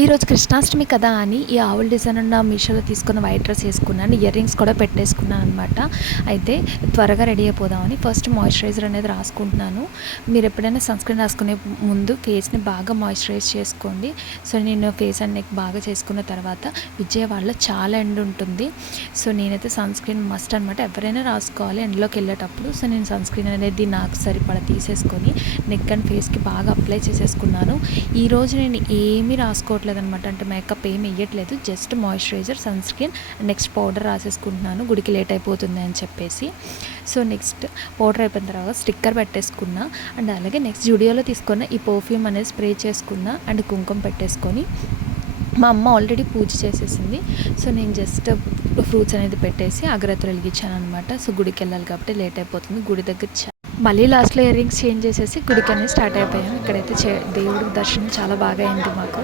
ఈరోజు కృష్ణాష్టమి కదా అని ఈ ఆవుల డిజైన్ ఉన్న మీషోలో తీసుకున్న వైట్ డ్రెస్ వేసుకున్నాను. ఇయర్ రింగ్స్ కూడా పెట్టేసుకున్నాను అనమాట. అయితే త్వరగా రెడీ అయిపోదామని ఫస్ట్ మాయిశ్చరైజర్ అనేది రాసుకుంటున్నాను. మీరు ఎప్పుడైనా సన్‌స్క్రీన్ రాసుకునే ముందు ఫేస్‌ని బాగా మాయిశ్చరైజ్ చేసుకోండి. సో నేను ఫేస్ అండ్ నెక్ బాగా చేసుకున్న తర్వాత విజయవాడలో చాలా ఎండ ఉంటుంది. సో నేనైతే సన్‌స్క్రీన్ మస్ట్ అనమాట. ఎవరైనా రాసుకోవాలి ఎండలోకి వెళ్ళేటప్పుడు. సో నేను సన్‌స్క్రీన్ అనేది నాకు సరిపడా తీసేసుకొని నెక్ అండ్ ఫేస్‌కి బాగా అప్లై చేసేసుకున్నాను. ఈరోజు నేను ఏమీ రాసుకోవట్లేదు అనమాట. అంటే మేకప్ ఏమి వేయట్లేదు. Just moisturiser, sunscreen, next powder రాసేసుకుంటున్నాను గుడికి లేట్ అయిపోతుంది అని చెప్పేసి. సో నెక్స్ట్ పౌడర్ అయిపోయిన తర్వాత స్టిక్కర్ పెట్టేసుకున్నా. అండ్ అలాగే నెక్స్ట్ జుడియోలో తీసుకున్న ఈ పర్ఫ్యూమ్ అనేది స్ప్రే చేసుకున్నా. అండ్ కుంకుమ పెట్టేసుకొని మా అమ్మ ఆల్రెడీ పూజ చేసేసింది. సో నేను జస్ట్ ఫ్రూట్స్ అనేది పెట్టేసి అగరత్తులు వెలిగించాను అనమాట. సో గుడికి వెళ్ళాలి కాబట్టి లేట్ అయిపోతుంది. గుడి దగ్గర మళ్ళీ లాస్ట్లో ఇయర్ రింగ్స్ చేంజ్ చేసేసి గుడికి అనేది స్టార్ట్ అయిపోయాము. ఇక్కడైతే దేవుడి దర్శనం చాలా బాగా అయింది మాకు.